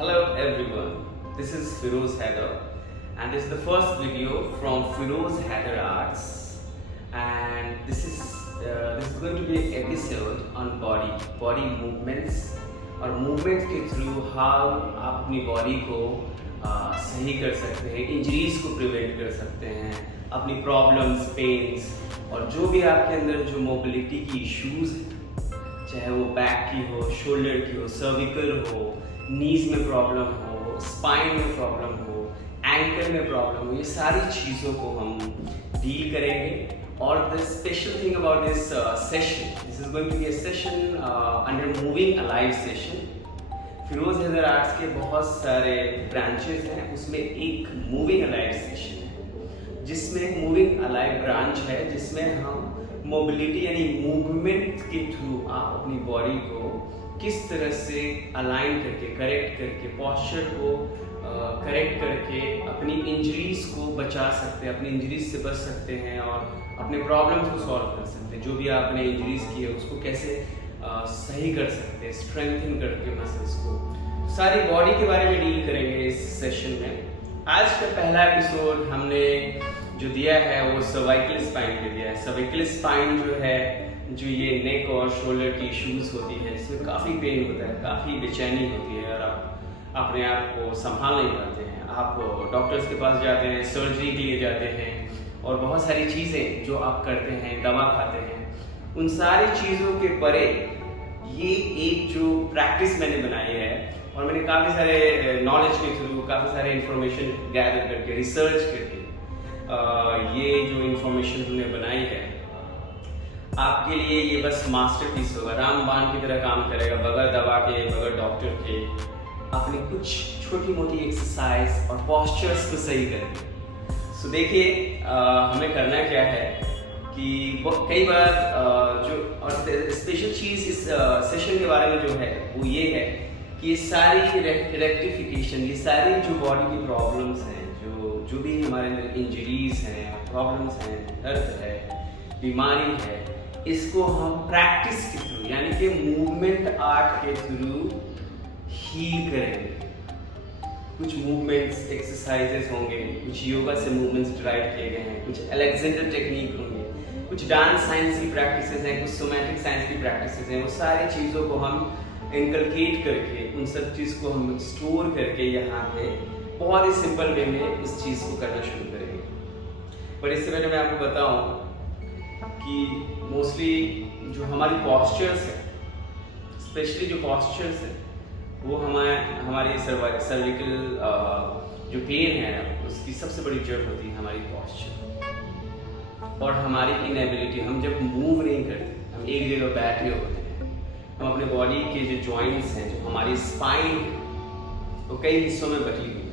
Hello everyone, this is Firoz Haider and this is the first video from Firoz Haider Arts, and this is going to be an episode on body movements और movements के through how आप अपनी body को सही कर सकते हैं, injuries को प्रिवेंट कर सकते हैं, अपनी प्रॉब्लम्स, पेन्स और जो भी आपके अंदर जो मोबिलिटी की इश्यूज हैं, चाहे वो बैक की हो, शोल्डर की हो, सर्विकल हो, नीज में प्रॉब्लम हो, स्पाइन में प्रॉब्लम हो, एंकल में प्रॉब्लम हो, ये सारी चीज़ों को हम डील करेंगे. और the special thing about this session, this is going to be a session under moving alive session. Firoz Haider arts के बहुत सारे ब्रांचेस हैं, उसमें एक मूविंग अलाइव सेशन है, जिसमें मूविंग अलाइव ब्रांच है जिसमें हम मोबिलिटी यानी मूवमेंट के थ्रू आप अपनी बॉडी को किस तरह से अलाइन करके, करेक्ट करके, पॉस्चर को करेक्ट करके अपनी इंजरीज को बचा सकते हैं, अपनी इंजरीज से बच सकते हैं और अपने प्रॉब्लम्स को सॉल्व कर सकते हैं. जो भी आपने इंजरीज की है उसको कैसे सही कर सकते हैं, स्ट्रेंथन करके मसल्स को. सारी बॉडी के बारे में डील करेंगे इस सेशन में. आज का पहला एपिसोड हमने जो दिया है वो सर्वाइकल स्पाइन पे दिया है. सर्वाइकल स्पाइन जो है, जो ये नेक और शोल्डर की इश्यूज होती है, इसमें काफ़ी पेन होता है, काफ़ी बेचैनी होती है और आप अपने आप को संभाल नहीं पाते हैं. आप डॉक्टर्स के पास जाते हैं, सर्जरी के लिए जाते हैं और बहुत सारी चीज़ें जो आप करते हैं, दवा खाते हैं, उन सारी चीज़ों के परे ये एक जो प्रैक्टिस मैंने बनाई है और मैंने काफ़ी सारे नॉलेज के थ्रू, काफ़ी सारे इंफॉर्मेशन गैदर करके, रिसर्च करके ये जो इंफॉर्मेशन हमने बनाई है आपके लिए, ये बस मास्टरपीस होगा. रामबाण की तरह काम करेगा, बगैर दवा के, बगैर डॉक्टर के, अपनी कुछ छोटी मोटी एक्सरसाइज और पॉस्चर्स को सही करेंगे. सो देखिए हमें करना क्या है कि कई बार जो और स्पेशल चीज़ इस सेशन के बारे में जो है वो ये है कि ये सारी रेक्टिफिकेशन, ये सारी जो बॉडी की प्रॉब्लम्स हैं, जो भी हमारे अंदर इंजरीज हैं, प्रॉब्लम्स हैं, दर्द है, बीमारी है, इसको हम प्रैक्टिस के थ्रू यानी कि मूवमेंट आर्ट के थ्रू हील करेंगे. कुछ मूवमेंट्स, एक्सरसाइजेस होंगे, कुछ योगा से मूवमेंट्स ड्राइव किए गए हैं, कुछ अलेक्जेंडर टेक्निक होंगे, कुछ डांस साइंस की प्रैक्टिसेस हैं, कुछ सोमैटिक साइंस की प्रैक्टिसेस हैं. वो सारी चीज़ों को हम इनकलकेट करके, उन सब चीज़ को हम स्टोर करके यहाँ पे बहुत ही सिंपल वे में इस चीज़ को करना शुरू करेंगे. पर इससे पहले मैं आपको बताऊं कि मोस्टली जो हमारी पॉस्चर्स है, स्पेशली जो पॉस्चर्स है, वो हमारी सर्विकल जो पेन है उसकी सबसे बड़ी जड़ होती है हमारी पॉस्चर और हमारी इनएबिलिटी. हम जब मूव नहीं करते, हम एक जगह बैठे होते हैं, हम अपने बॉडी के जो जॉइंट्स हैं, जो हमारी स्पाइन है, वो कई हिस्सों में बटी हुई है.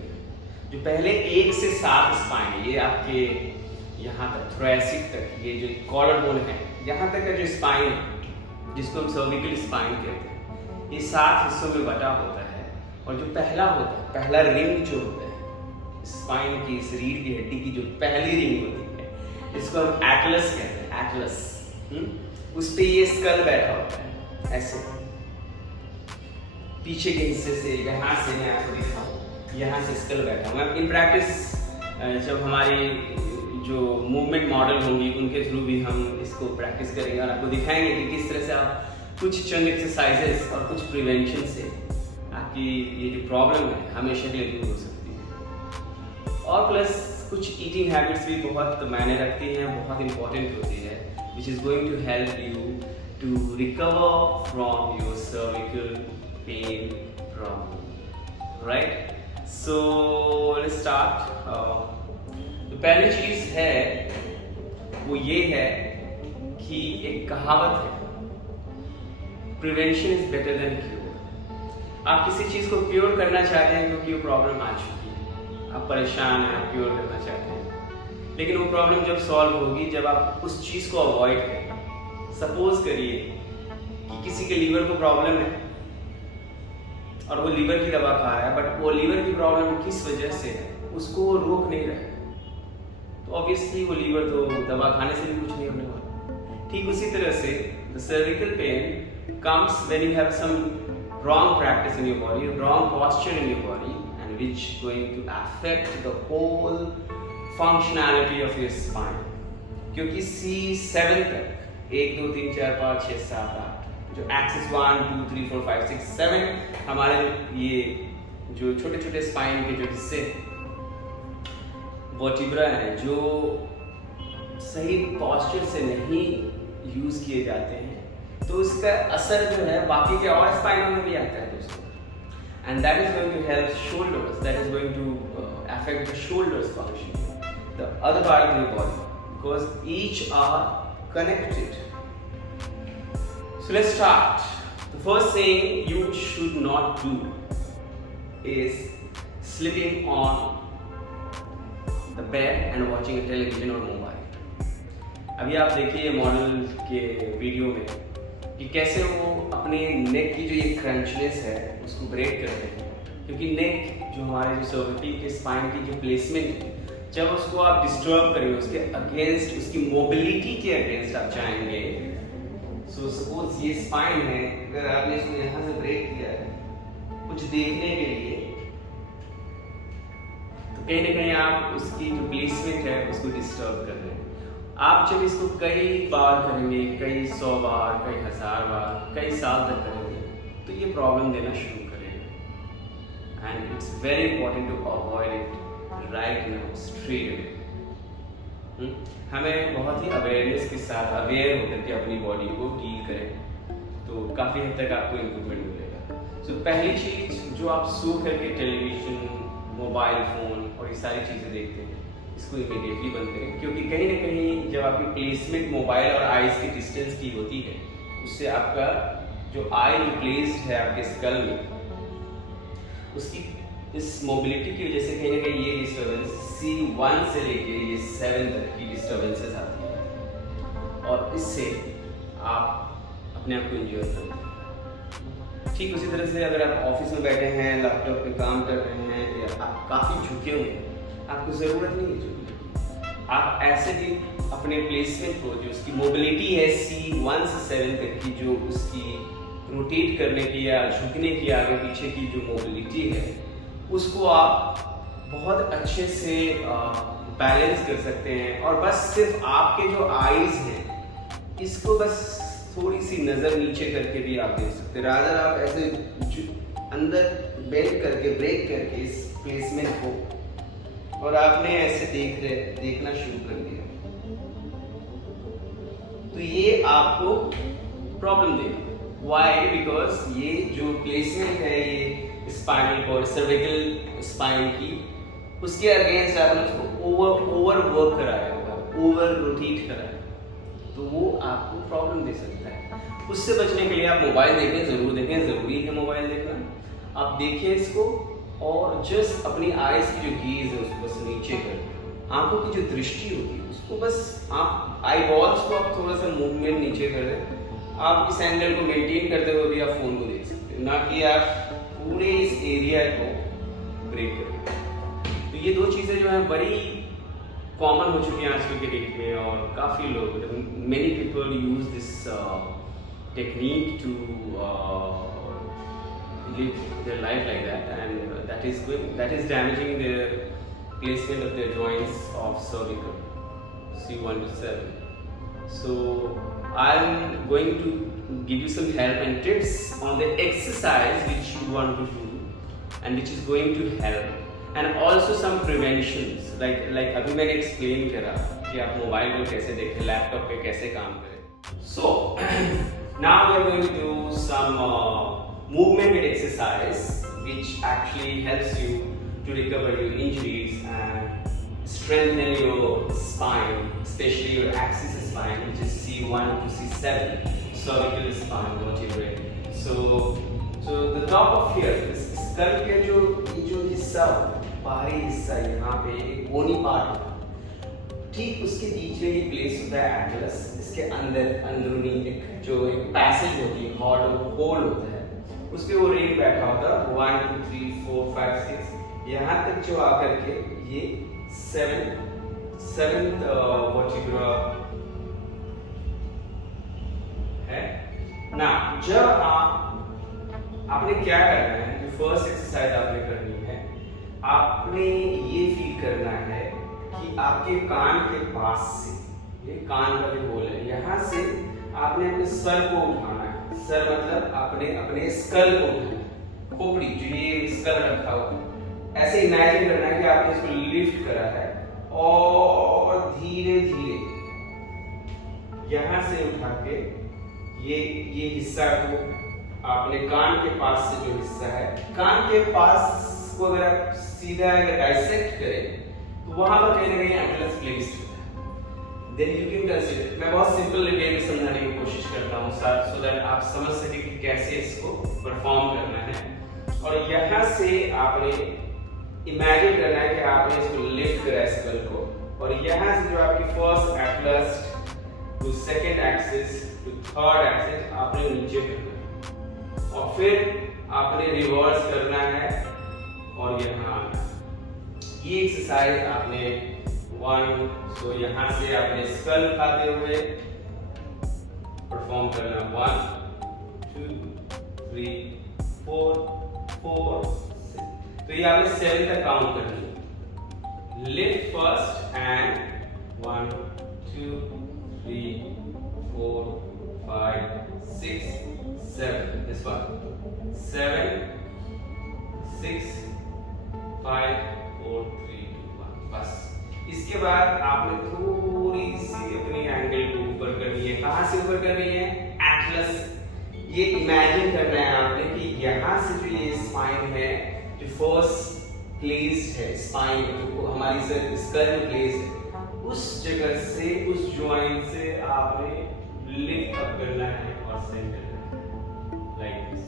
जो पहले 1 से 7 स्पाइन, ये आपके यहाँ तक थोरैसिक तक, ये जो कॉलर बोन है, यहाँ तक का जो स्पाइन है जिसको हम सर्विकल स्पाइन कहते हैं, ये 7 हिस्सों में बटा होता है. और जो पहला होता है, पहला रिंग जो होता है स्पाइन की, इस रीढ़ की हड्डी की जो पहली रिंग होती है, इसको हम एटलस कहते हैं. एटलस, उस पे ये स्कल बैठा होता है ऐसे पीछे के हिस्से से, यहाँ से मैं आपको दिखाऊं, यहाँ से स्कल बैठा हुआ. इन प्रैक्टिस जब हमारी जो मूवमेंट मॉडल होंगी उनके थ्रू भी हम इसको प्रैक्टिस करेंगे और आपको दिखाएंगे कि किस तरह से आप कुछ चंद एक्सरसाइजेस और कुछ प्रिवेंशन से आपकी ये जो प्रॉब्लम है हमेशा के लिए दूर हो सकती है. और प्लस कुछ ईटिंग हैबिट्स भी बहुत मायने रखती हैं, बहुत इंपॉर्टेंट होती है, which is going to help you to recover from your cervical pain problem. Right, so let's start. तो पहली चीज़ है वो ये है कि एक कहावत है, prevention is better than cure. आप किसी चीज़ को क्योर करना चाहते हैं क्योंकि वो प्रॉब्लम आ चुकी है, आप परेशान हैं, आप क्योर करना चाहते हैं, लेकिन वो प्रॉब्लम जब सॉल्व होगी जब आप उस चीज़ को अवॉइड करें. सपोज करिए कि किसी के लीवर को प्रॉब्लम है और वो लीवर की दवा खा रहा है, बट वो लीवर की प्रॉब्लम किस वजह से है उसको वो रोक नहीं रहा है, तो ऑब्वियसली वो लीवर तो दवा खाने से भी कुछ नहीं होने वाला. ठीक उसी तरह से the cervical pain comes when you have some wrong practice in your body, wrong posture in your body, and which going to affect the whole functionality of your spine. क्योंकि C7 तक 1 2 3 4 5 6 7 8 जो एक्सिस 1 2 3 4 5 6 7 हमारे ये जो छोटे छोटे spine के जो हिस्से वर्टिब्रा हैं जो सही पोस्चर से नहीं यूज किए जाते हैं, तो इसका असर जो है बाकी के और स्पाइनों में भी आता है दोस्तों. And that is going to help shoulders, that is going to affect the shoulders function, the other part of your body, because each are connected. So let's start. The first thing you should not do is sleeping on the bed and watching a television or mobile. अभी आप देखिए model के video में कि कैसे वो अपने नेक की जो ये क्रंचनेस है उसको ब्रेक करते हैं, क्योंकि नेक जो हमारे जो सर्विकल के स्पाइन की जो प्लेसमेंट है, जब उसको आप डिस्टर्ब करेंगे, उसके अगेंस्ट, उसकी मोबिलिटी के अगेंस्ट आप चाहेंगे. सो सपोज ये स्पाइन है, अगर आपने इसको यहाँ से ब्रेक किया है कुछ देखने के लिए, तो कहीं ना कहीं आप उसकी जो प्लेसमेंट है उसको डिस्टर्ब कर रहे हैं. आप जब इसको कई बार करेंगे, कई 100 बार, कई 1000 बार, कई साल तक करेंगे, तो ये प्रॉब्लम देना शुरू करेगा. And it's very important to avoid it right now, straight away. हमें बहुत ही अवेयरनेस के साथ अवेयर होकर के अपनी बॉडी को डील करें, तो काफ़ी हद तक आपको इम्प्रूवमेंट मिलेगा. सो पहली चीज़, जो आप सो करके टेलीविजन, मोबाइल फ़ोन और ये सारी चीज़ें देखते हैं, इसको इमीडिएटली बंद करें, क्योंकि कहीं ना कहीं जब आपकी प्लेसमेंट मोबाइल और आईज की डिस्टेंस की होती है, उससे आपका जो आई प्लेस्ड है आपके स्कल में, उसकी इस मोबिलिटी की वजह से कहीं ना कहीं ये डिस्टर्बेंस C1 से लेके ये 7 तक की डिस्टर्बेंसेस आती है, और इससे आप अपने आप को इंजॉय करते हैं. ठीक उसी तरह से अगर आप ऑफिस में बैठे हैं, लैपटॉप पे काम कर रहे हैं, या आप काफ़ी झुके हुए हैं, आपको ज़रूरत नहीं है झुकने की. आप ऐसे भी अपने प्लेसमेंट को, जो उसकी मोबिलिटी है C1 से 7 तक की, जो उसकी रोटेट करने की या झुकने की आगे पीछे की जो मोबिलिटी है, उसको आप बहुत अच्छे से बैलेंस कर सकते हैं. और बस सिर्फ आपके जो आईज हैं, इसको बस थोड़ी सी नज़र नीचे करके भी आप देख सकते हैं. रादर आप ऐसे अंदर बेंड करके, ब्रेक करके इस प्लेसमेंट को, और आपने ऐसे देखना शुरू कर दिया, तो ये आपको प्रॉब्लम देगा. वाई? बिकॉज ये जो प्लेसमेंट है ये स्पाइनल कॉर्ड, सर्विकल स्पाइन की, उसके अगेंस्ट आपने उसको ओवर वर्क कराया होगा, ओवर रोटेट कराया, तो वो आपको प्रॉब्लम दे सकता है. उससे बचने के लिए आप मोबाइल देखें, ज़रूर देखें, ज़रूरी है मोबाइल देखना. आप देखिए इसको, और जस्ट अपनी आईज की जो गेज है उसको बस नीचे कर, आंखों की जो दृष्टि होती है उसको बस आप आई बॉल्स को आप थोड़ा सा मूवमेंट नीचे कर दें. आप इस एंगल को मेंटेन करते हुए भी आप फोन को देख सकते हैं, ना कि आप पूरे इस एरिया को ब्रेक करें. तो ये दो चीज़ें जो हैं बड़ी कॉमन हो चुकी हैं आजकल के डेट में, और काफ़ी लोग, many people use this technique to live their life like that, and that is damaging their placement of their joints of cervical C1 to 7. So I'm going to give you some help and tips on the exercise which you want to do and which is going to help, and also some preventions like अभी मैंने explain करा कि आप mobile में कैसे देखें, laptop पे कैसे काम करें. So now we are going to do some movement exercise which actually helps you to recover your injuries and strengthen your spine, especially your axis spine, which is C1 to C7, cervical spine vertebrae. So the top of here, skull के जो हिस्सा, बाहरी हिस्सा, यहाँ पे बोनी part होता है, ठीक उसके पीछे ही प्लेस होता है एटलस. इसके अंदरूनी जो एक पैसेज होती है, होल होता है, उस पे वो रिंग बैठा होता है. 1 2 3 4 5 6 यहाँ तक जो आकर के ये 7th वर्टिब्रा है ना. जब आप आपने क्या करना है, जो फर्स्ट एक्सरसाइज आपने करनी है, आपने ये फील करना है कि आपके कान के पास से, ये कान का जो होल है, यहाँ से आपने अपने सर को उठाना है। सर मतलब आपने अपने स्कल को उठाना है, खोपड़ी जो ये स्कल रखा हुआ, ऐसे इमेजिन करना है कि आपने इसको लिफ्ट करा है और धीरे धीरे यहाँ से उठा के ये हिस्सा को आपने कान के पास से, जो हिस्सा है कान के पास को अगर आप सीधा अगर डाइसेक्ट करें तो वहां पर कहीं ना कहीं एटलस प्लेस्ड होता है। देन यू कैन कंसीडर, मैं बहुत सिंपल वे में समझाने की कोशिश करता हूँ सो दैट आप समझ सके कि कैसे इसको परफॉर्म करना है। और यहाँ से आपने इमेजिन करना है कि आपने इसको लिफ्ट करा है स्कल को, और यहाँ से जो आपकी first atlas to second axis to third axis आपने नीचे करना है, और फिर आपने रिवर्स करना है और यहाँ आना। ये एक्सरसाइज आपने सो यहाँ से आपने स्कल उठाते हुए परफॉर्म करना 1 2 3 4 4 6। तो ये आपने 7 तक काउंट करनी है। Lift first and 1 2 3 4 5 6 7, this one 7 6 5 4 3 2 1, बस। इसके बाद आपने थोड़ी सी अपनी एंगल को ऊपर करनी है। कहाँ से ऊपर करनी है? एटलस। ये इमेजिन करना है आपने कि यहाँ से जो ये स्पाइन है, जो फर्स्ट प्लेस है स्पाइन, जो हमारी स्कल में प्लेस है, उस जगह से, उस ज्वाइंट से आपने लिफ्ट अप करना है और सेंड करना है, लाइक दिस।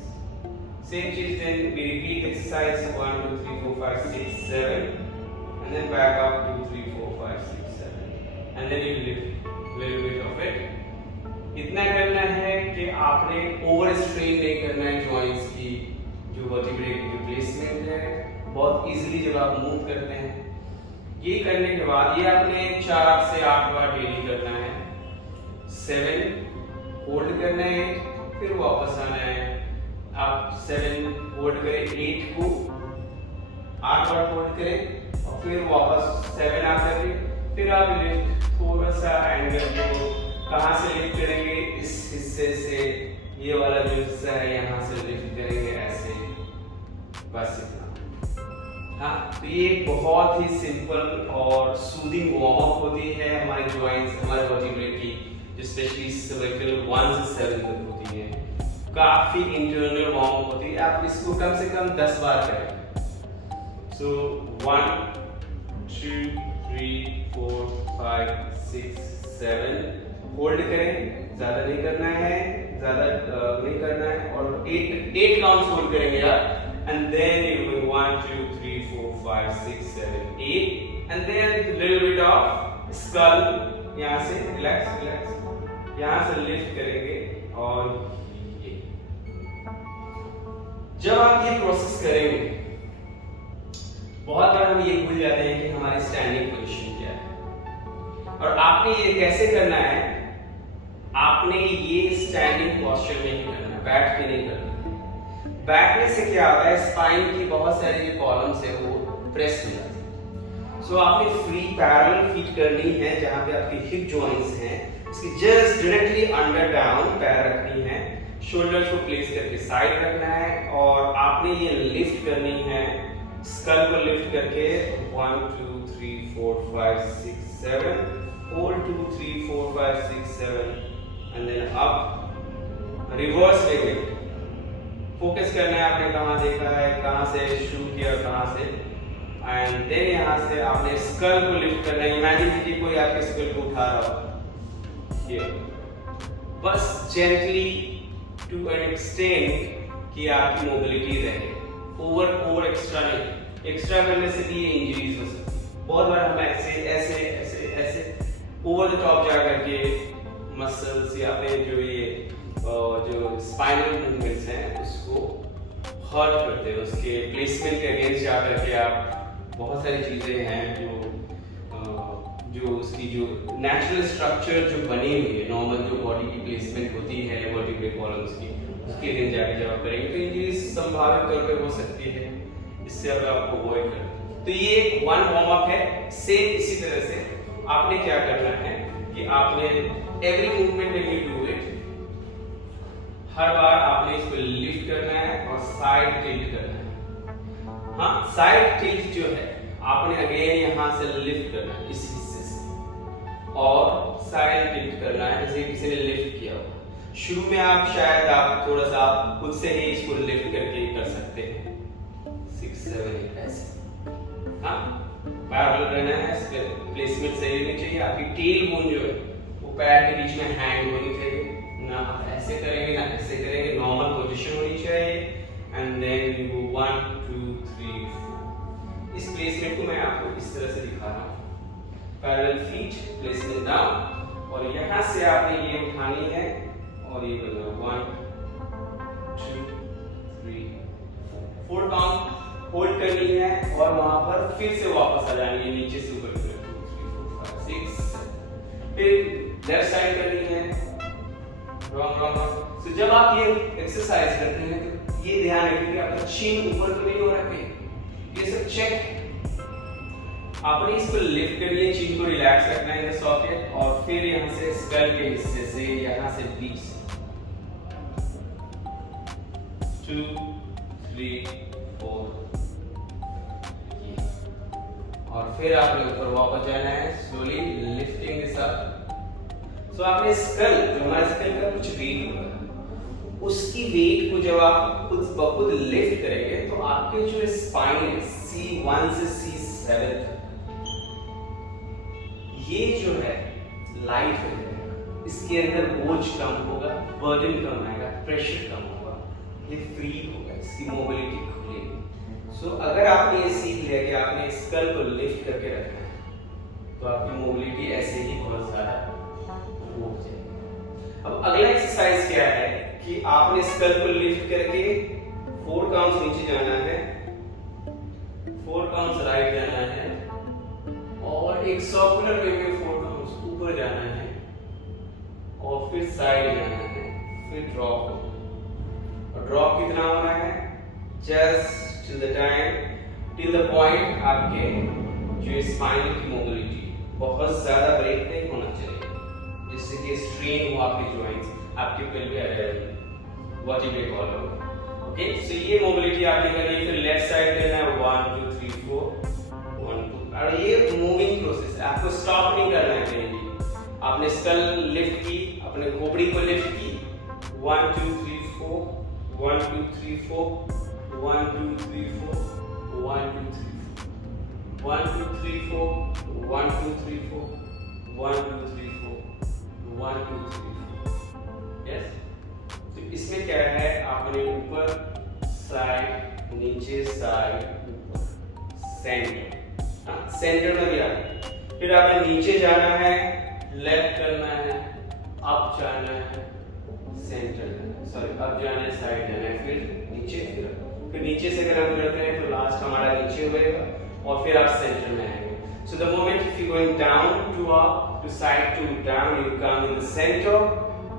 Same चीज, then we repeat exercise 1 2 3 4 5 6 7 and then back up 2 3 4 5 6 7 and then you lift little bit of it। इतना करना है कि आपने ओवर स्ट्रेन नहीं करना है जॉइंट्स की, जो वर्टिब्रे की जो प्लेसमेंट है, बहुत इजीली जब आप मूव करते हैं। ये करने के बाद ये आपने 4 से 8 बार डेली करना है। 7 होल्ड करना है, फिर वापस आना है। आप 7 होल्ड करें, 8 को 8 बार होल्ड करें और फिर वापस 7 आप करें, फिर आप लिफ्ट थोड़ा सा एंगल को कहाँ से लिफ्ट करेंगे, इस हिस्से से, ये वाला जो हिस्सा है यहाँ से लिफ्ट करेंगे ऐसे, बस इतना। हाँ, तो ये बहुत ही सिंपल और सूदिंग वार्म अप होती है हमारे जॉइंट्स, हमारे वर्टिब्रे की, जो स्पेशली सर्वाइकल 1 से 7 तक होती है। काफी इंटरनल वार्म अप होती है। आप इसको कम से कम 10 बार करें। सो 1 2 3 4 5 6 7 होल्ड करें, ज्यादा नहीं करना है, ज्यादा नहीं करना है, और 8 काउंट्स होल्ड करेंगे यार, and then you will 1 2 3 4 5 6 7 8 and then little bit of skull, यहाँ से रिलैक्स रिलैक्स, यहाँ से लिफ्ट करेंगे। और जब आप ये प्रोसेस करेंगे, बहुत बार हम ये भूल जाते हैं कि हमारी स्टैंडिंग पोजीशन क्या है, और आपने ये कैसे करना है, आपने ये स्टैंडिंग पोस्चर में ही करना है, बैठ के नहीं करना। बैठने से क्या होता है, स्पाइन की बहुत सारी जो कॉलम्स है वो प्रेस हो जाती है। सो आपने फ्री पैरेलल फीट करनी है, जहां पे आपकी हिप जॉइंट्स हैं, इसकी जस्ट डायरेक्टली अंडर डाउन पैर रखनी है, शोल्डर्स को प्लेस करके साइड रखना है, और आपने ये लिफ्ट करनी है, स्कल को लिफ्ट करके 1 2 3 4 5 6 7 hold 2 3 4 5 6 7 and then up, reverse लेंगे। फोकस करना है आपने कहाँ देखा है, कहाँ से शुरू किया, कहाँ से, एंड देन यहाँ से आपने स्कल को लिफ्ट करना है। इमेजिन कीजिए कोई आपके स्कल को उठा रहा हो, ये बस जेंटली टू एन एक्सटेंट कि आपकी मोबिलिटी रहे, ओवर एक्स्ट्रा नहीं। एक्स्ट्रा करने से भी ये इंजरीज हो सकती है। बहुत बार हम ऐसे ऐसे ऐसे ऐसे ओवर द टॉप जा करके मसल्स या अपने जो स्पाइनल मूवमेंट्स हैं उसको हर्ट करते हैं, उसके प्लेसमेंट के अगेंस्ट जा करके आप बहुत सारी चीज़ें हैं जो उसकी जो नेचुरल स्ट्रक्चर जो बनी हुई है, नॉर्मल जो बॉडी की प्लेसमेंट होती है वर्टिब्रल कॉलम्स की, उसके दिन जाके जब आप करेंगे तो इंजरी संभावित तौर पे हो सकती है, इससे अगर आपको अवॉइड करना। तो ये एक वन वार्म अप है। सेम इसी तरह से आपने क्या करना है कि आपने every movement when you do it, हर बार आपने इसको लिफ्ट करना है और साइड टिल्ट करना है। हाँ, साइड टिल्ट जो है आपने अगेन यहां से लिफ्ट करना है इस हिस्से से, और साइड टिल्ट करना है जैसे किसी ने लिफ्ट किया हो। शुरू में आप शायद आप थोड़ा सा आप खुद से ही इसको लिफ्ट करके कर सकते हैं 6 7 8 ऐसे। हाँ, पैरेलल रहना है, प्लेसमेंट सही होनी चाहिए। आपकी टेल बोन जो है वो पैर के बीच में हैंग होनी चाहिए, ना ऐसे करेंगे ना ऐसे करेंगे, नॉर्मल पोजीशन होनी चाहिए। And then you go 1 2 3 4। इस प्लेसमेंट को मैं आपको इस तरह से दिखा रहा हूँ। पैरेलल फीट, प्लेसमेंट डाउन, और यहाँ से आपने ये उठानी है और ये करना 1 2 3 4 काउंट होल्ड करनी है, और वहां पर फिर से वापस आ जानी है नीचे से ऊपर की तरफ 2 3 4 5 6। फिर लेफ्ट साइड करनी है, रॉन्ग। तो जब आप ये एक्सरसाइज करते हैं तो ये ध्यान रखिए कि आपका चिन ऊपर तो नहीं हो रहा है, ये सब चेक है। आपने इसको लिफ्ट करनी है, चिन को रिलैक्स रखना है इन द सॉकेट, और फिर यहाँ से स्कल के हिस्से से यहाँ से बीच 2 3 4, और फिर आपने ऊपर वापस जाना है स्लोली लिफ्टिंग दिस अप। सो आपने स्कल, जो हमारा स्कल का कुछ वेट होगा, उसकी वेट को जब आप खुद ब खुद लिफ्ट करेंगे तो आपके जो स्पाइन है C1 से C7 ये जो है लाइट हो जाएगा, इसके अंदर बोझ कम होगा, बर्डन कम आएगा, प्रेशर कम होगा, ये फ्री होगा, इसकी मोबिलिटी खुलेगी। सो अगर आपने ये सीख लिया कि आपने स्कल को लिफ्ट करके रखना है तो आपकी मोबिलिटी ऐसे ही बहुत ज्यादा हो जाएगी। अब अगला एक्सरसाइज क्या है कि आपने स्कल को लिफ्ट करके 4 काउंट्स नीचे जाना है, 4 काउंट्स राइट जाना है, और एक सर्कुलर वे में 4 काउंट्स ऊपर जाना है, और फिर साइड जाना है, फिर ड्रॉप। और ड्रॉप कितना होना है? Just till the time, till the point आपके जो स्पाइन की मोबिलिटी बहुत ज्यादा ब्रेक नहीं होना चाहिए, जिससे कि स्ट्रेन हो आपके जॉइंट्स, आपके पेल्विक वर्टिब्रल कॉलम। ओके, सो ये मोबिलिटी आपने करनी है। फिर लेफ्ट साइड करना है 1 2 3 4 1 2, और ये मूविंग प्रोसेस है, आपको स्टॉप नहीं करना है कहीं भी। आपने स्कल लिफ्ट की, अपने खोपड़ी को लिफ्ट की, 1 2 3 4 1 2 3 4 1 2 3 4 1 2 3 4 1 2 3 4 1 2 3 4 1 2 3 4 1 2 3 4। यस, तो इसमें क्या है, आपने ऊपर साइड, नीचे साइड, ऊपर सेंटर, सेंटर में भी आना। फिर आपने नीचे जाना है, लेफ्ट करना है, अप जाना है, सेंटर सॉरी अप जाना है, साइड जाना है, फिर नीचे, फिर नीचे से अगर हम करते हैं तो लास्ट हमारा नीचे होएगा, और फिर आप सेंटर में आएंगे। So the moment if you're going down to up, to side to down, you come in the center,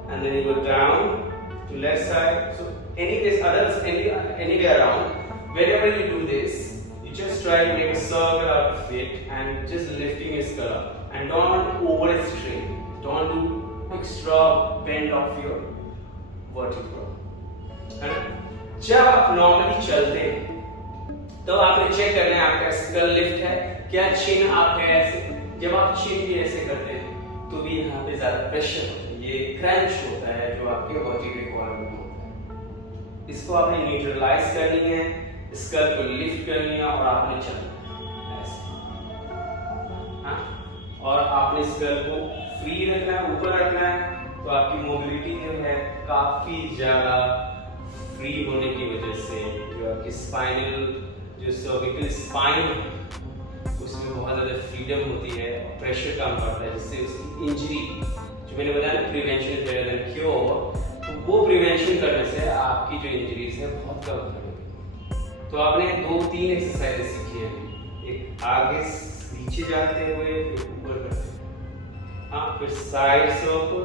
and then you go down to left side. So anyways, others anywhere around, wherever you do this, you just try to make a circle out of it and just lifting your skull up, and don't overstrain, don't do extra bend of your vertebra. है ना? जब आप normally चलते हैं तो आपने check करना है आपका स्कल लिफ्ट है क्या, चिन आपका ऐसे, जब आप चिन भी ऐसे करते हैं तो भी यहाँ पे ज्यादा प्रेशर होता है, ये क्रंच होता है जो आपके वर्टिब्रल कॉलम में होता है। इसको आपने न्यूट्रलाइज करनी है, स्कल को लिफ्ट करनी है, और आपने चलना है ऐसे। हाँ, और आपने स्कल को फ्री रखना है, ऊपर रखना है, तो आपकी मोबिलिटी जो है काफी ज्यादा फ्री होने की वजह से जो आपकी स्पाइनल, जो सर्विकल स्पाइन उसमें बहुत ज़्यादा फ्रीडम होती है, और प्रेशर कम पड़ता है, जिससे उसकी इंजरी, जो मैंने बताया ना prevention is better than cure, तो वो प्रिवेंशन करने से आपकी जो इंजरीज है बहुत कम होती है। तो आपने 2-3 एक्सरसाइज सीखी है, एक आगे नीचे जाते हुए, फिर ऊपर करते हैं, हाँ, फिर साइड सर्कल,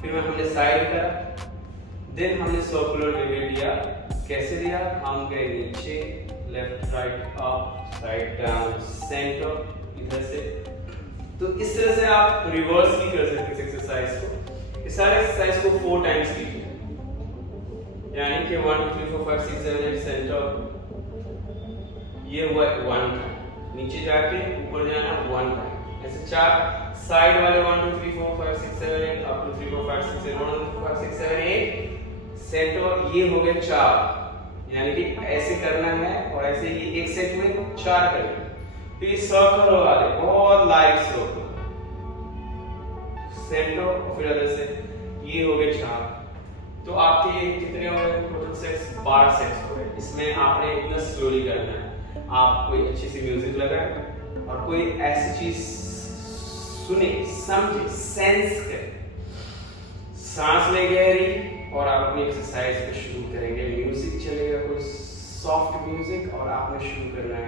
फिर हमने साइड करा, देन हमने सर्कुलर वेव दिया। कैसे दिया? हम गए नीचे, left right up side down centre इधर से। तो इस तरह से आप रिवर्स भी कर सकते हैं इस एक्सरसाइज को। इस सारे एक्सरसाइज को 4 टाइम्स कीजिए, यानी कि 1 2 3 4 5 6 7 8 सेंटर, ये हुआ 1 टाइम, नीचे जाके ऊपर जाना 1 टाइम, ऐसे 4 साइड वाले 1 2 3 4 5 6 7 8 अप टू 3 4 5 6 7 1 2 3 4 5 6 7 8 सेंटर, ये हो गए 4। यानी कि ऐसे करना है और ऐसे ये एक सेट में 4 करना। फिर सर्कल वाले बहुत लाइट सर्कल सेंटर और फिर अदर से, ये हो गए 4। तो आपके ये कितने हो गए टोटल सेट्स? 12 सेट्स हो गए। इसमें आपने इतना स्लोली करना है। आप कोई अच्छी सी म्यूजिक लगाएं और कोई ऐसी चीज सुने, समझे, सेंस करें, सांस ले गहरी और आप अपनी एक्सरसाइज को शुरू करेंगे। म्यूजिक चलेगा, कोई सॉफ्ट म्यूजिक, और आपने शुरू करना है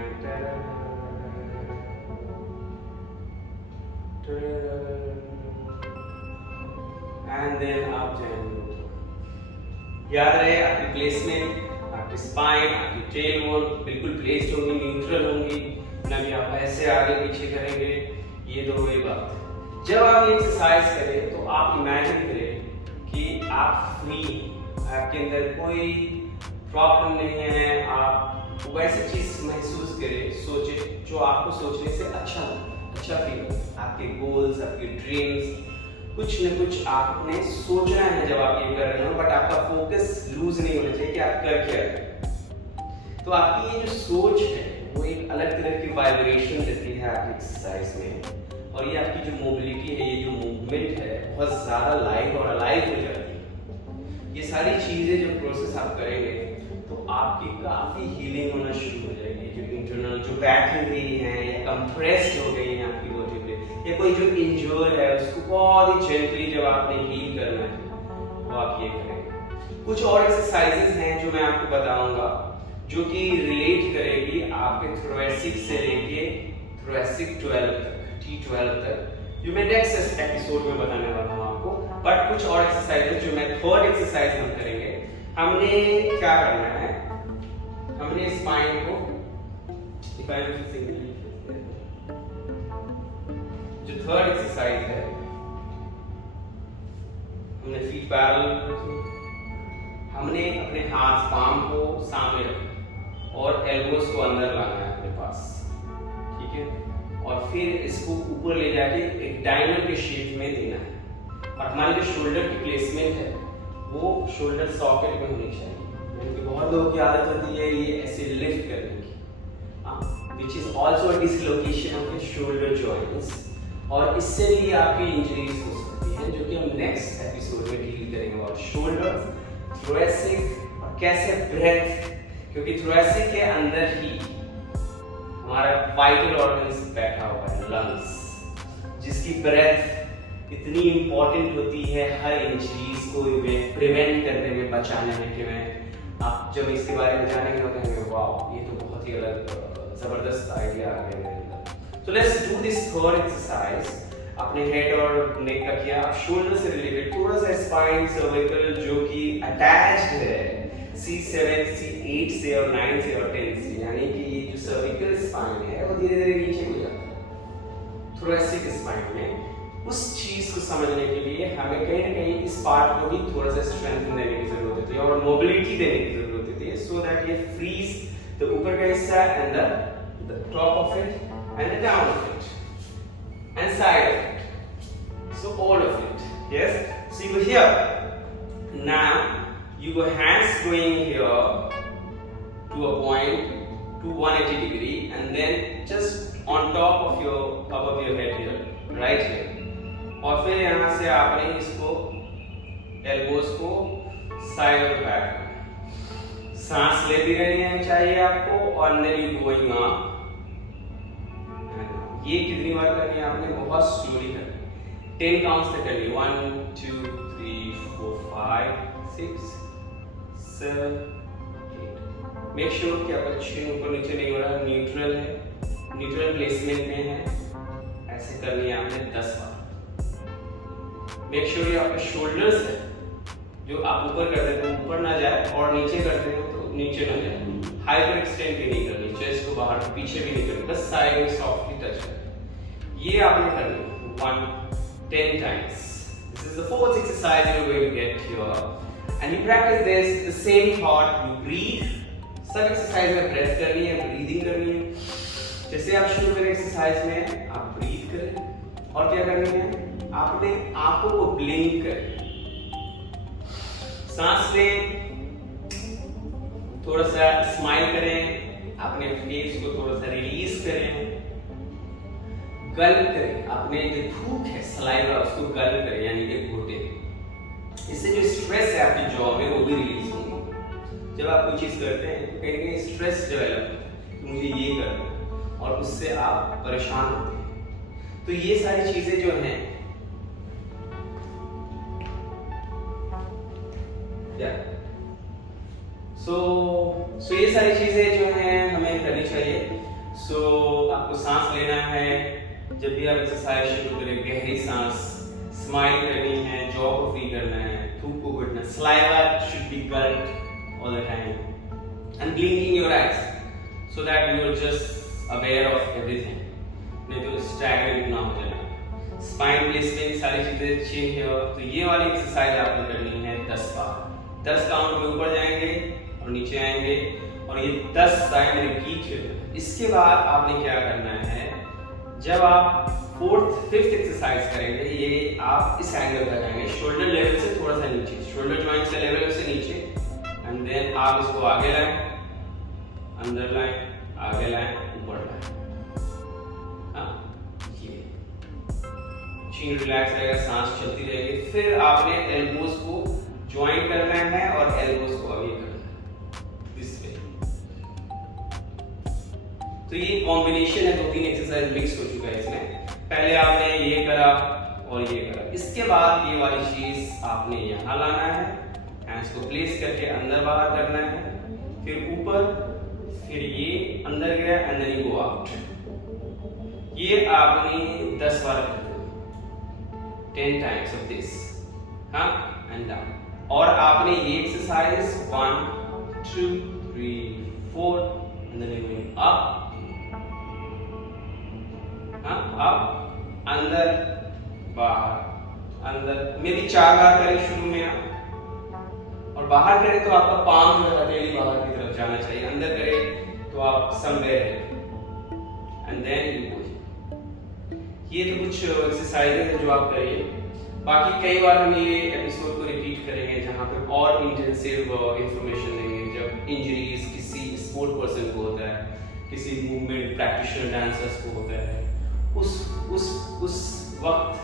एंड देन आप जाएंगे। याद रहे आपकी प्लेसमेंट, आपकी स्पाइन, आपकी टेलबोन बिल्कुल प्लेस्ड होंगी, न्यूट्रल होंगी, ना कि आप ऐसे आगे पीछे करेंगे। ये तो वही बात है। जब आप ये एक्सरसाइज करें तो आप इमेजिन करें कि आप फ्री, आपके अंदर कोई प्रॉब्लम नहीं है, आप वैसी चीज महसूस करें, सोचे जो आपको सोचने से अच्छा फील हो। आपके गोल्स, आपके ड्रीम्स, कुछ न कुछ आपने सोचना है जब आप ये कर रहे हो, बट आपका फोकस लूज नहीं होना चाहिए कि आप कर क्या रहे हैं। तो आपकी ये जो सोच है वो एक अलग तरह की वाइब्रेशन देती है आपकी एक्सरसाइज में, और ये आपकी जो मोबिलिटी है, ये जो मूवमेंट है, बहुत ज्यादा लाइव और अलाइव हो जाती है। ये सारी चीजें जो प्रोसेस आप करेंगे तो आपकी काफी हीलिंग होना शुरू हो जाएगी। जो इंटरनल जो बैठी हुई है या कंप्रेस्ड हो गई है आपकी वर्टिब्रे, या कोई जो इंजर्ड है उसको बहुत ही जेंटली जब आपने हील करना है वो आप ये करेंगे। कुछ और एक्सरसाइजेस हैं जो मैं आपको बताऊंगा जो कि रिलेट करेगी आपके थोरेसिक से लेके थोरेसिक 12 तक, T12 तक, जो मैं नेक्स्ट एपिसोड में बताने वाला हूँ आपको। बट कुछ और एक्सरसाइजेस जो मैं थर्ड एक्सरसाइज हम करेंगे, हमने क्या करना है, हमने स्पाइन को जो थर्ड एक्सरसाइज है, हमने फीट पैरेलल, हमने अपने हाथ पाम को सामने रखना और एल्बोस को अंदर लाना है अपने पास, ठीक है, और फिर इसको ऊपर ले जाके एक डायमंड के शेप में देना है। और हमारी जो शोल्डर की प्लेसमेंट है वो शोल्डर सॉकेट में होनी चाहिए। क्योंकि बहुत लोगों की आदत होती है ये ऐसे लिफ्ट करने की, which is also a dislocation of the shoulder joints, और इससे भी आपकी इंजरीज हो सकती हैं, जो कि हम नेक्स्ट एपिसोड में डील करेंगे। और शोल्डर, थोरेसिक और कैसे ब्रेथ, क्योंकि थोरेसिक के अंदर ही हमारा वाइटल ऑर्गन्स बैठा हुआ है, लंग्स, जिसकी ब्रेथ इतनी इंपॉर्टेंट होती है हर इंजरीज को प्रिवेंट करने में, बचाने में। कि मैं आप जब इसके बारे में जानेंगे तो कहेंगे वाह, ये तो बहुत ही अलग जबरदस्त आइडिया आ गया मेरे अंदर। तो let's do this third exercise. अपने हेड और नेक का किया, अब शोल्डर से रिलेटेड थोड़ा सा स्पाइन, सर्विकल जो कि अटैच्ड है C7, C8 से और 9 से और 10 से, यानी कि ये जो सर्विकल स्पाइन है वो धीरे धीरे नीचे हो जाता है थोरेसिक स्पाइन में। उस चीज को समझने के लिए हमें कहीं ना कहीं इस पार्ट को भी थोड़ा सा स्ट्रेंथन देने की जरूरत होती है और मोबिलिटी देने की जरूरत होती है, सो दैट ये फ्रीज द ऊपर का हिस्सा and the top of it and the down of it and side of it, so all of it, yes. So you here now, you go hands going here to a point to 180 degree and then just on top of your above your head here, right here, और फिर यहाँ से आपने इसको elbows को side of back, सांस लेती रहनी चाहिए आपको, और then you going up। ये कितनी बार करनी है आपने? बहुत स्लोली करनी, 10 काउंट्स तक करनी, 1 2 3 4 5 6 7 8। मेक श्योर कि आपका चिन ऊपर नीचे नहीं हो रहा, न्यूट्रल है, न्यूट्रल प्लेसमेंट में है। ऐसे करनी है आपने 10 बार। मेक श्योर ये आपके शोल्डर्स है जो आप ऊपर करते हैं तो ऊपर ना जाए और नीचे करते हैं तो नीचे ना जाए। हाइपर एक्सटेंड भी नहीं करनी, चेस्ट को बाहर पीछे भी नहीं करनी, बस साइड में सॉफ्टली टच करनी। ये आपने करनी 10 times. This is the fourth exercise you're going to get here, and you practice this the same thought. You breathe. सब एक्सरसाइज में ब्रेथ करनी है, ब्रीदिंग करनी है। जैसे आप शुरू करें एक्सरसाइज में, आप ब्रीथ करें और क्या करनी है, आपने आंखों को ब्लिंक करें, सांस लें, थोड़ा सा स्माइल करें, अपने फेस को थोड़ा सा रिलीज करें, गल्प करें, अपने जो थूक है सलाइवा उसको गल्प करें यानी कि घोटें। इससे जो स्ट्रेस है आपकी जॉ में वो भी रिलीज होगी। जब आप कोई चीज करते हैं तो कहीं ना कहीं स्ट्रेस डेवलप होता है कि मुझे ये करना है और उससे आप परेशान होते हैं। तो ये सारी चीजें जो हैं सो ये सारी चीजें जो हैं हमें करनी चाहिए। आपको सांस लेना है, जब भी आप एक्सरसाइज शुरू करें गहरी सांस, स्माइल करनी है, जॉ को फ्री करना है, थूक को घुटना, saliva should be gulped all the time and blinking your eyes so that you are just aware of everything, नहीं तो stagnant ना हो जाए। स्पाइन प्लेसमेंट सारी चीजें चेंज है। तो ये वाली एक्सरसाइज आपको करनी है 10 बार। 10 काउंट में ऊपर जाएंगे और नीचे आएंगे और ये 10 टाइम रिपीट है। इसके बाद आपने क्या करना है, जब आप 4th 5th एक्सरसाइज करेंगे, ये आप इस एंगल पर जाएंगे, शोल्डर लेवल से थोड़ा सा नीचे, शोल्डर जॉइंट का लेवल से नीचे, एंड देन आप इसको आगे लाएं, अंदर लाएं, आगे लाएं, ऊपर लाएं। ये चीन रिलैक्स रहेगा, सांस चलती रहेगी। फिर आपने एल्बोज को ज्वाइन करना है और एल्बोज को आगे करना है दिस वे। तो ये कॉम्बिनेशन है, 2-3 एक्सरसाइज मिक्स हो चुका है इसमें। पहले आपने ये करा और ये करा, इसके बाद ये वाली चीज आपने यहाँ लाना है, हैंड्स को प्लेस करके अंदर बाहर करना है, फिर ऊपर, फिर ये अंदर गया and then you go out. ये आपने 10 बार करना है, 10 times of this, हाँ, एंड डाउन। और आपने ये exercise 1 2 3 4 and then you going up, अब अंदर बाहर, अंदर में भी 4 बार करें शुरू में आप, और बाहर करें तो आपका पाम अकेली बाहर की तरफ जाना चाहिए, अंदर करें तो आप समवेयर है एंड देन यू गो। ये तो कुछ एक्सरसाइजेज हैं जो आप करिए। बाकी कई बार हम ये एपिसोड को रिपीट करेंगे जहाँ पे और इंटेंसिव इंफॉर्मेशन देंगे। जब इंजरीज किसी स्पोर्ट पर्सन को होता है, किसी मूवमेंट प्रैक्टिशनर डांसर्स को होता है, उस वक्त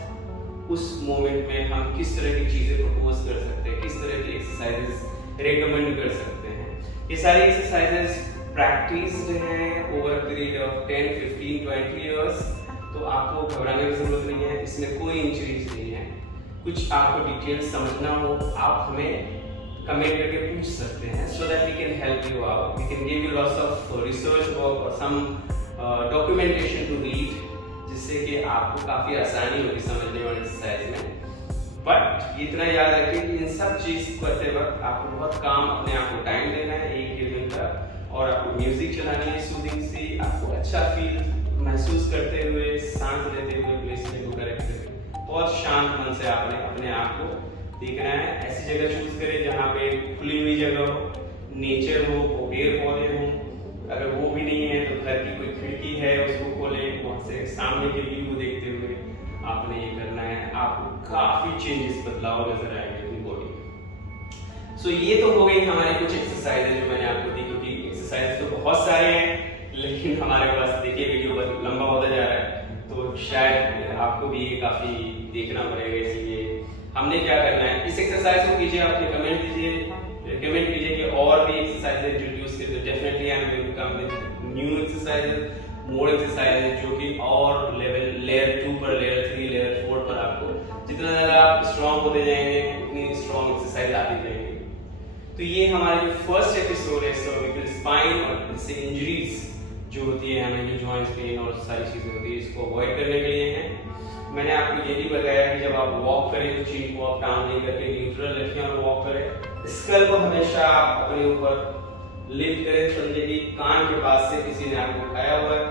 उस मोमेंट में हम किस तरह की चीजें प्रपोज कर सकते हैं, किस तरह की एक्सरसाइजेस रेकमेंड कर सकते हैं। ये सारी एक्सरसाइजेस प्रैक्टिस्ड हैं ओवर पीरियड ऑफ 10 15 20 इयर्स, तो आपको घबराने की जरूरत नहीं है, इसमें कोई इंजरीज नहीं है। कुछ आपको डिटेल्स समझना हो आप हमें कमेंट करके पूछ सकते हैं, so that we can help you out, we can give you lots of research work or some documentation to read, जिससे कि आपको काफी आसानी होगी समझने वाली एक्सरसाइज में। बट इतना याद रखिए कि इन सब चीज करते वक्त आपको बहुत काम अपने आप को टाइम देना है 1-1 मिनट का, और आपको म्यूजिक चलानी है सूदिंग सी, आपको अच्छा फील महसूस करते हुए, सांस लेते हुए, प्लेसमेंट को करेक्ट करके बहुत शांत मन से आपने अपने आप को देखना है। ऐसी जगह चूज करें जहाँ पे खुली हुई जगह हो, नेचर हो, पेड़ पौधे हों, अगर वो भी नहीं है तो घर की कोई खिड़की है उसको खोले, वहां से सामने के व्यू को देखते हुए आपने ये करना है। आपको काफी चेंजेस, बदलाव नजर आएंगे अपनी बॉडी में। सो ये तो हो गई हमारी कुछ एक्सरसाइजेज जो मैंने आपको दी, क्योंकि एक्सरसाइज तो बहुत सारे हैं लेकिन हमारे पास देखिए वीडियो बहुत लंबा होता जा रहा है, तो शायद आपको भी काफी देखना पड़ेगा। इसलिए हमने क्या करना है, इस एक्सरसाइज को कीजिए, आपने कमेंट दीजिए, रिकमेंड कीजिए कि और भी एक्सरसाइजेज इंट्रोड्यूस करें। तो definitely I am going to come with new exercises, more exercises जो कि और लेवल लेयर 2 पर, लेयर 3, लेयर 4 पर आपको जितना ज्यादा आप स्ट्रांग होते जाएंगे उतनी स्ट्रांग एक्सरसाइज आती जाएंगी। तो ये हमारा जो फर्स्ट एपिसोड है सर्विकल स्पाइन और इससे इंजरीज जो होती है हमें, जो जॉइंट्स पेन और सारी चीजें होती है, इसको अवॉइड करने के लिए है। मैंने आपको ये भी बताया कि जब आप वॉक करें तो चीन को आप डाउन नहीं करके न्यूट्रल रखें और वॉक करें। स्कल को हमेशा आप अपने ऊपर लिफ्ट करें, समझे कि कान के पास से किसी ने आपको उठाया हुआ है,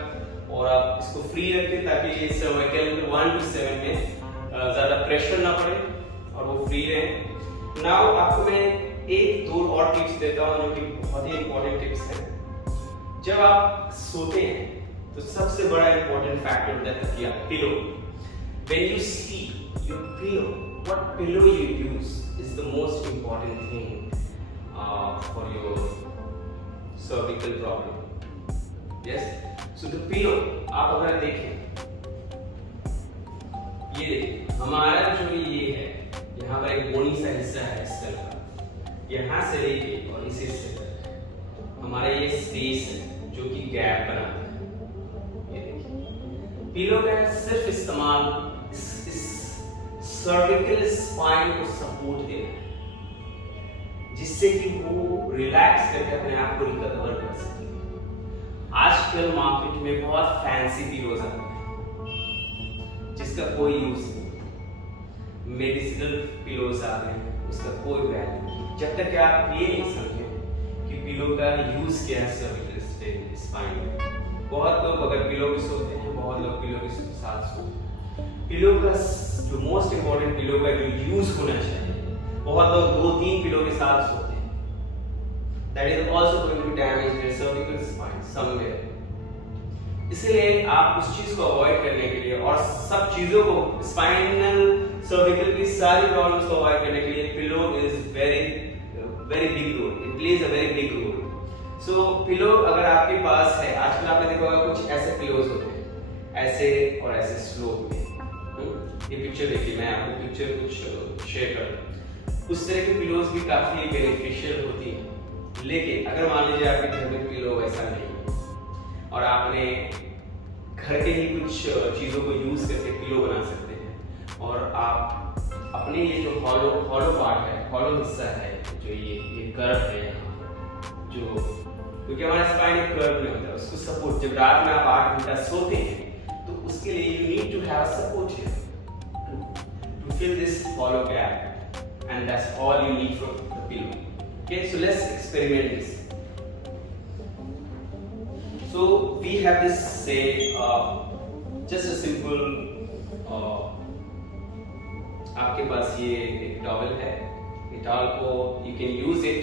और आप इसको फ्री रखें ताकि ये सर्वाइकल 1 to 7 में ज़्यादा प्रेशर ना पड़े और वो फ्री रहे। नाउ आपको मैं एक दो और टिप्स देता हूँ जो कि बहुत ही इंपॉर्टेंट टिप्स है। जब आप सोते हैं तो सबसे बड़ा इंपॉर्टेंट फैक्टर होता है कि आप pillow. When you sleep, your pillow, what pillow you use is the most important thing for your cervical problem. Yes? So the pillow, आप अगर देखें, ये देखिए, हमारा जो ये है, यहाँ पर एक बोनी सा हिस्सा है स्कल का, यहाँ से लेके और इस हिस्से तक हमारा ये स्पेस है जो कि गैप बनाता है। ये देखिए, पिलो का सिर्फ इस्तेमाल इस सर्विकल स्पाइन को सपोर्ट देना है, जिससे कि वो रिलैक्स करके अपने आप को रिकवर कर सके। आजकल मार्केट में बहुत फैंसी पिलोज आते हैं जिसका कोई यूज नहीं, मेडिसिनल पिलोज आ रहे हैं, उसका कोई वैल्यू नहीं, जब तक कि आप ये नहीं समझे कि पिलो का यूज क्या है सर्विकल स्पाइन में। बहुत लोग अगर पिलो भी सोते हैं, बहुत लोग पिलो के साथ सोते हैं। पिलो का जो मोस्ट इंपॉर्टेंट पिलो का जो यूज होना चाहिए, बहुत लोग 2-3 पिलो के साथ सोते हैं, that is also going to damage their cervical spine somewhere. इसलिए आप उस चीज को अवॉइड करने के लिए और सब चीजों को स्पाइनल सर्विकल की सारी प्रॉब्लम्स को अवॉइड करने के लिए pillow is very big role, it plays a very big role. So pillow अगर आपके पास है, आजकल आपने देखा होगा कुछ ऐसे पिलोज होते हैं, ऐसे और ऐसे स्लोप में। ये पिक्चर देखिए, मैं आपको पिक्चर कुछ शेयर कर, उस तरह के पिलोज भी काफी बेनिफिशियल होती है। लेकिन अगर मान लीजिए आपके घर में पिलो वैसा नहीं और आपने घर के ही कुछ चीजों को यूज करके पिलो बना सकते हैं, और आप अपने ये जो हॉलो पार्ट है, हॉलो हिस्सा है, जो ये कर्व है यहाँ, जो क्योंकि हमारा स्पाइन एक कर्व में होता है, उसको सपोर्ट, जब रात में आप 8 घंटा सोते हैं तो उसके लिए you need to have support here to fill this hollow gap, and that's all you need from the pillow. Okay, so let's experiment this. So we have this, say, just a simple, आपके पास ये एक towel है, ये towel को you can use it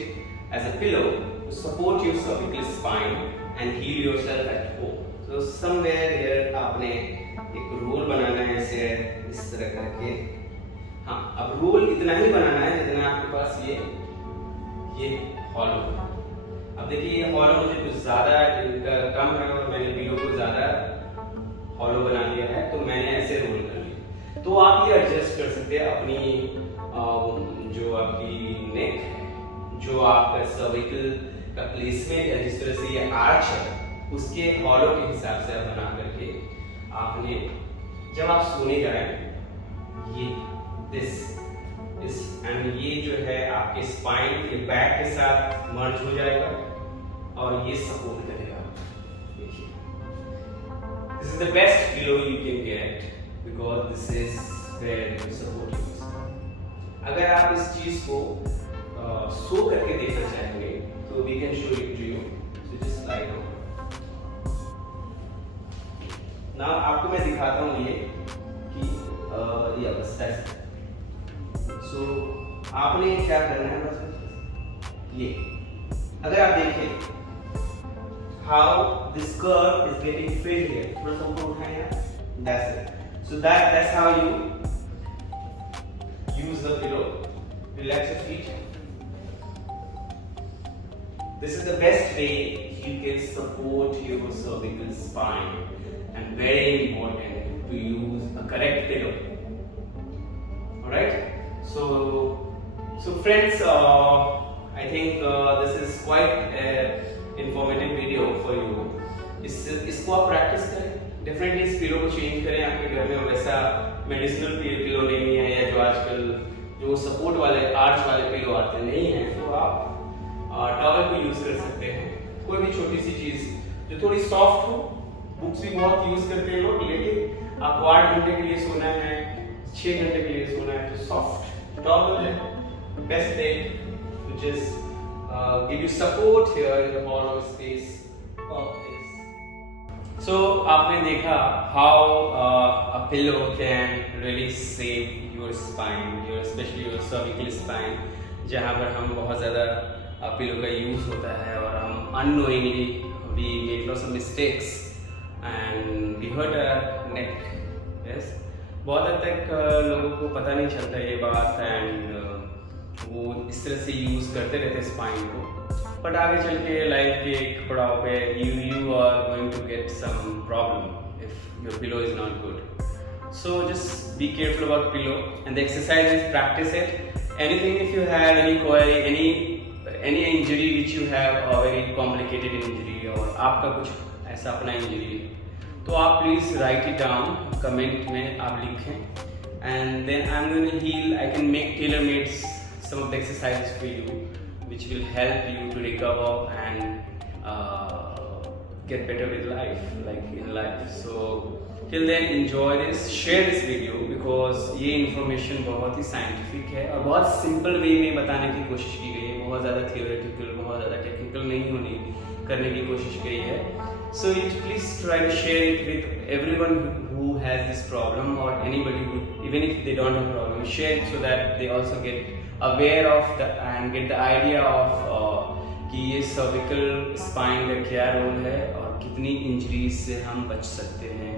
as a pillow to support your cervical spine and heal yourself at home. So somewhere here आपने एक role बनाना है, ऐसे इस तरह करके। हाँ, अब रोल इतना ही बनाना है जितना आपके पास ये हॉलो। अब देखिए ये हॉलो मुझे कुछ ज्यादा कम है और मैंने पिलो को ज्यादा हॉलो बना लिया है, तो मैंने ऐसे रोल कर लिया। तो आप ये एडजस्ट कर सकते हैं अपनी जो आपकी नेक है, जो आपका सर्विकल का प्लेसमेंट है, जिस तरह से ये आर्च है, उसके हॉलो के हिसाब से आप बना करके आपने जब आप सोने जाए ये दिस एंड ये जो है आपके स्पाइन के बैक के साथ मर्ज हो जाएगा और ये सपोर्ट करेगा। देखिए, this is the best pillow you can get because this is where you support your spine. अगर आप इस चीज को सो करके देखना चाहेंगे तो we can show it to you. So just lie down. Now आपको मैं दिखाता हूँ ये कि ये बस सो आपने क्या करना है, बस ये अगर आप देखें how this curve is getting field here, थोड़ा सा ऊपर उठाएं यार, that's it. So that's how you use the pillow, relax your feet. This is the best way you can support your cervical spine, and very important to use a correct pillow. All right. So friends, I think this is quite informative video for you. इसको आप practice करें, definitely इस pillow को change करें। आपके घर में वैसा मेडिसिनल पिलो नहीं है, या जो आजकल जो सपोर्ट वाले आर्च वाले पिलो आते नहीं हैं, तो आप टॉवल को यूज कर सकते हैं। कोई भी छोटी सी चीज जो थोड़ी सॉफ्ट हो, बुक्स भी बहुत यूज करते हैं लोग, लेकिन आपको 8 घंटे के लिए सोना है, 6 घंटे के लिए सोना है, तो सॉफ्ट टॉवल है best thing which is give you support here in the hollow space of this. So आपने देखा how a pillow can really save your spine, especially your cervical spine, जहाँ पर हम बहुत ज़्यादा पिलो का यूज़ होता है और हम unknowingly we make lots of mistakes and we hurt our neck. Yes, बहुत हद तक लोगों को पता नहीं चलता ये बात एंड वो इस तरह से यूज़ करते रहते स्पाइन को, बट आगे चल के लाइफ के एक पड़ाव पे you are going to get some problem if your pillow is not good. So just be careful about pillow and the exercise is practice it. Anything if you have any query, any injury which you have or very complicated injury और आपका कुछ ऐसा अपना injury है तो आप please write it down, comment में आप लिखें and then I'm going to heal. I can make tailor-made some of the exercises for you which will help you to recover and get better with life, like in life. So till then enjoy this, share this video because ये information बहुत ही scientific है और बहुत simple way में बताने की कोशिश की गई है, बहुत ज़्यादा theoretical, बहुत ज़्यादा technical नहीं करने की कोशिश की है. So please try to share it with everyone who has this problem or anybody who, even if they don't have problem, share it so that they also get aware of the and get the idea of कि ये cervical spine का क्या role है और कितनी injuries से हम बच सकते हैं,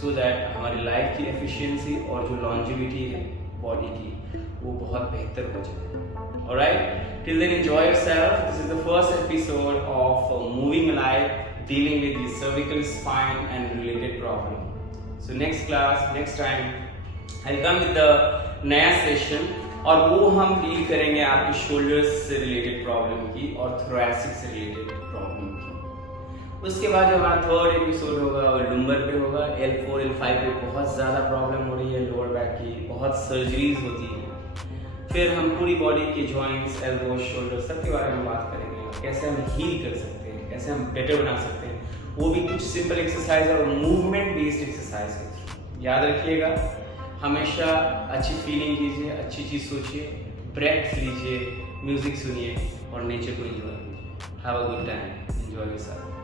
so that हमारी लाइफ की efficiency और जो longevity है बॉडी की वो बहुत बेहतर हो जाए. Alright, till then enjoy yourself. This is the first episode of Moving Life, dealing with the cervical spine and related problem. So next class, next time I'll come with the नया session और वो हम deal करेंगे आपकी shoulders से related problem की और thoracic से रिलेटेड प्रॉब्लम की. उसके बाद जो हमारा थर्ड एपिसोड होगा वो लुम्बर पे होगा. L4 L5 पे बहुत ज़्यादा प्रॉब्लम हो रही है लोअर बैक की, बहुत सर्जरीज होती हैं. फिर हम पूरी बॉडी के जॉइंट्स, एल्बोज, शोल्डर सब के बारे में बात करेंगे, कैसे हम हील कर सकते हैं, कैसे हम बेटर बना सकते हैं, वो भी कुछ सिंपल एक्सरसाइज और मूवमेंट बेस्ड एक्सरसाइज के थ्रू. याद रखिएगा, हमेशा अच्छी फीलिंग कीजिए, अच्छी चीज़ सोचिए, ब्रेथ लीजिए, म्यूजिक सुनिए और नेचर को एंजॉय कीजिए. Have a good time, enjoy yourself.